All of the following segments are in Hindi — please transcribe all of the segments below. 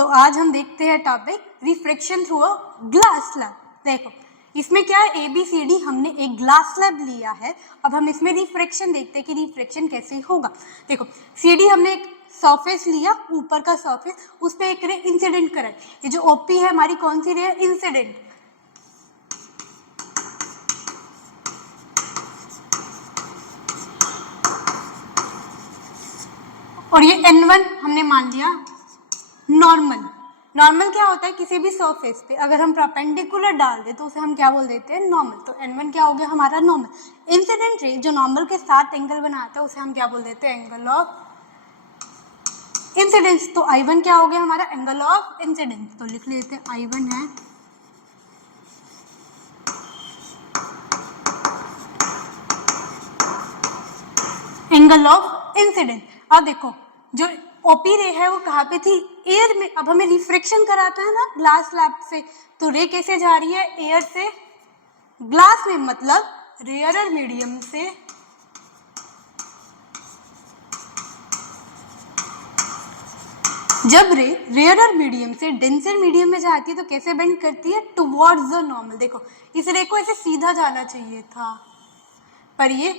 तो आज हम देखते हैं topic refraction through a glass slab. देखो इसमें क्या है, ABCD हमने एक ग्लास स्लैब लिया है। अब हम इसमें रिफ्रैक्शन देखते हैं कि रिफ्रैक्शन कैसे होगा। देखो CD हमने एक सरफेस लिया, ऊपर का सरफेस, उस पर एक रे इंसिडेंट करा। ये जो OP है हमारी कौन सी रे है? इंसिडेंट। और ये N1 हमने मान लिया नॉर्मल। नॉर्मल क्या होता है? किसी भी सरफेस पे अगर हम परपेंडिकुलर डाल दे तो उसे हम क्या बोल देते हैं? नॉर्मल। तो N1 क्या हो गया हमारा? नॉर्मल। इंसिडेंट रे जो नॉर्मल के साथ एंगल बनाता है उसे हम क्या बोल देते हैं? Angle of incidence. तो I1 क्या हो गया हमारा? Angle of incidence. तो लिख लेते हैं I1 है एंगल ऑफ इंसिडेंस। अब देखो जो ओपी रे है वो कहाँ पे थी? एयर में। अब हमें रिफ्रैक्शन कराता है ना ग्लास स्लैब से, तो रे कैसे जा रही है? एयर से ग्लास में, मतलब रेयरर मीडियम से जब रे रेयरर मीडियम से डेंसर मीडियम में जाती है तो कैसे बेंड करती है? Towards the normal. देखो इस रे को ऐसे सीधा जाना चाहिए था पर ये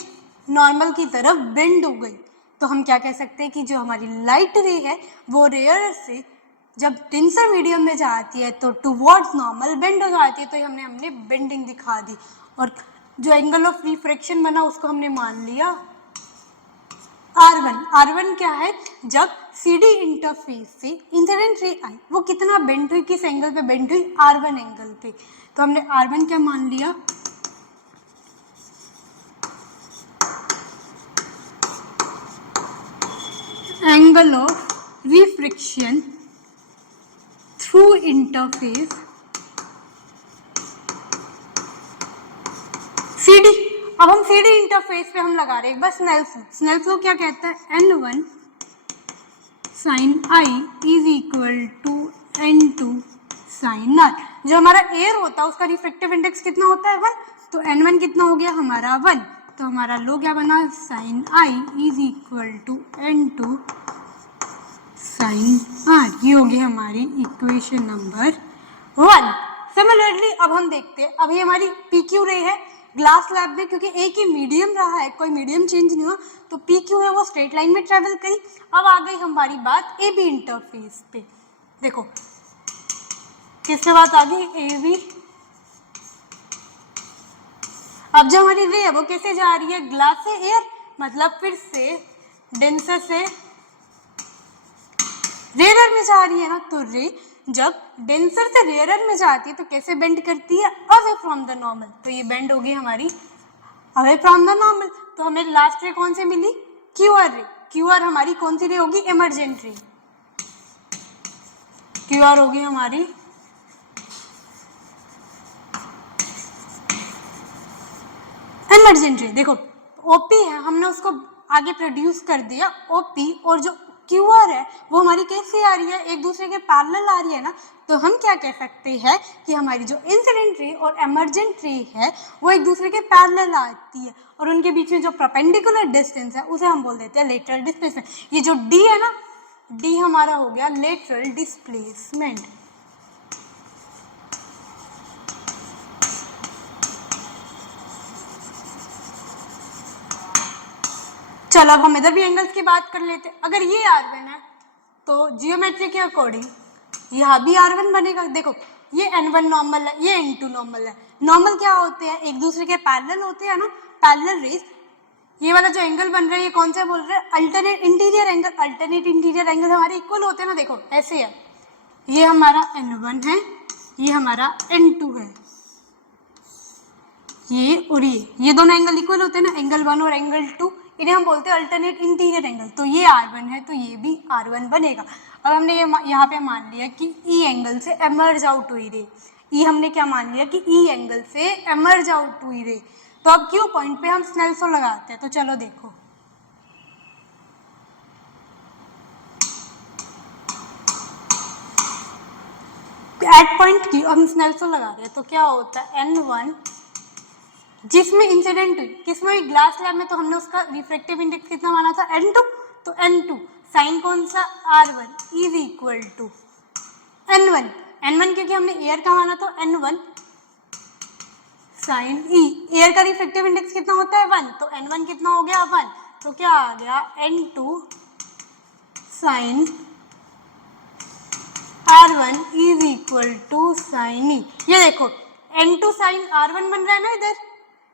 नॉर्मल की तरफ बेंड हो गई। तो हम क्या कह सकते हैं कि जो हमारी लाइट रे है वो रेयर से जब डेंसर मीडियम में जाती है तो टुवर्ड्स नॉर्मल बेंड हो जाती है। तो हमने बेंडिंग दिखा दी। और जो एंगल ऑफ रिफ्रैक्शन बना उसको हमने मान लिया R1। R1 क्या है? जब CD इंटरफेस से इंसिडेंट रे आई वो कितना बेंड हुई? किस एंगल पे बेंड हुई? R1 एंगल पे। तो हमने R1 क्या मान लिया? Angle of refraction through interface CD। अब हम CD इंटरफेस पे हम लगा रहे हैं बस स्नेल फ्लो। स्नेल फ्लो क्या कहता है? N1 sin I is equal to N2 sin R। जो हमारा एयर होता है उसका रिफ्रैक्टिव इंडेक्स कितना होता है? 1। तो N1 कितना हो गया हमारा? 1। तो हमारा लो क्या बना? sin I is equal to N2 sin R। ये होगी हमारी इक्वेशन नंबर 1। सिमिलरली अब हम देखते हैं, अभी हमारी PQ रे है ग्लास स्लैब में, क्योंकि एक ही मीडियम रहा है, कोई मीडियम चेंज नहीं हुआ, तो PQ है वो स्ट्रेट लाइन में ट्रेवल करी। अब आ गई हमारी बात AB इंटरफेस पे। देखो किस पे बात आ गई? AB। अब जो हमारी रे है वो कैसे जा रही है? ग्लास से एयर, मतलब फिर से डेंसर से रेयरर में जा रही है ना। तो रे जब डेंसर से रेयरर में जाती है तो कैसे बेंड करती है? Away from the normal. तो ये बेंड होगी हमारी अवे फ्रॉम द नॉर्मल। तो हमें लास्ट रे कौन सी मिली? QR रे। QR हमारी कौन सी रे होगी? Emergent ray. QR होगी हमारी इमरजेंट रे। देखो OP है, हमने उसको आगे प्रोड्यूस कर दिया OP, और जो QR है वो हमारी कैसे आ रही है? एक दूसरे के पैरेलल आ रही है ना। तो हम क्या कह सकते हैं कि हमारी जो इंसिडेंट रे और इमरजेंट रे है वो एक दूसरे के पैरेलल आती है, और उनके बीच में जो परपेंडिकुलर डिस्टेंस है उसे हम बोल देते हैं लेटरल डिस्प्लेसमेंट। ये जो D है ना, D हमारा हो गया लेटरल डिस्प्लेसमेंट। चलो अब हम इधर भी एंगल्स की बात कर लेते हैं। अगर ये R1 है तो जियोमेट्री के अकॉर्डिंग यहाँ भी R1 बनेगा। देखो ये N1 नॉर्मल है, ये N2 नॉर्मल है। नॉर्मल क्या होते हैं? एक दूसरे के पैरेलल होते हैं ना, पैरेलल रेस। ये वाला जो एंगल बन रहा है ये कौन सा बोल रहे हैं? Alternate interior angle. Alternate interior angle हमारे इक्वल होते हैं ना। देखो ऐसे है, ये हमारा N1 है, ये हमारा N2 है, ये और ये दोनों एंगल इक्वल होते हैं ना, एंगल 1 और एंगल 2। इन्हें हम बोलते हैं अल्टरनेट इंटीरियर एंगल। तो ये R1 है तो ये भी R1 बनेगा। अब हमने ये यहाँ पे मान लिया कि E एंगल से एमर्ज आउट हुई रे। E हमने क्या मान लिया कि E एंगल से एमर्ज आउट हुई रे। तो अब Q पॉइंट पे हम स्नेल लॉ लगाते हैं। तो चलो देखो, एट पॉइंट Q हम स्नेल लॉ लगा रहे हैं तो क्या होता है? N1 जिसमें इंसिडेंट हुई, किसमें हुई? ग्लास स्लैब में। तो हमने उसका रिफ्रैक्टिव इंडेक्स कितना माना था? N2। तो N2 साइन कौन सा? R1 is equal to n1, n1 क्योंकि हमने एयर का माना तो n1 साइन ई, एयर का रिफ्रैक्टिव इंडेक्स कितना होता है 1, तो n1 कितना हो गया 1, तो क्या आ गया n2 sine r1 is equal to sine e. ये देखो n2 साइन r1 बन रहा है ना इधर,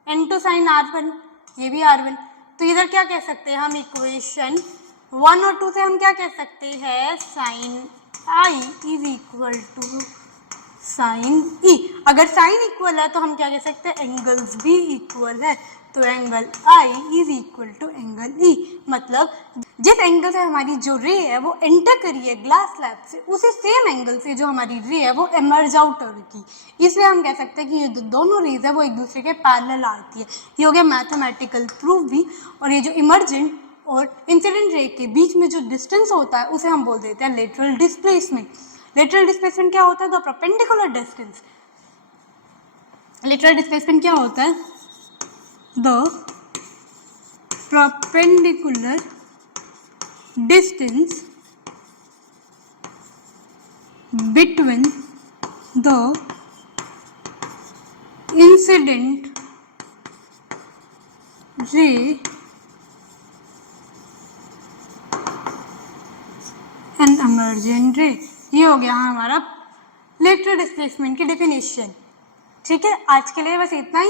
n2 साइन r1, ये भी r1, तो इधर क्या कह सकते हैं हम, इक्वेशन 1 और 2 से हम क्या कह सकते हैं, sine i is equal to sine e. अगर साइन इक्वल है तो हम क्या कह सकते हैं, एंगल्स भी इक्वल है, तो angle I is equal to angle E. मतलब जिस एंगल से हमारी जो रे है वो एंटर करी है ग्लास स्लैब से, उसी सेम एंगल से जो हमारी रे है वो एमर्ज आउट होगी। इसलिए हम कह सकते हैं कि ये दोनों रेज है वो एक दूसरे के पैरेलल आती है। ये हो गया मैथमेटिकल प्रूफ भी। और ये जो इमर्जेंट और इंसिडेंट रे के बीच में जो डिस्टेंस होता है उसे हम बोल देते हैं लेटरल डिस्प्लेसमेंट। लेटरल डिस्प्लेसमेंट क्या होता है, the perpendicular distance. Lateral displacement क्या होता है, the perpendicular distance between the incident ray and emergent रे। ये हो गया हमारा लेटरल डिस्प्लेसमेंट की डेफिनेशन। ठीक है, आज के लिए बस इतना ही।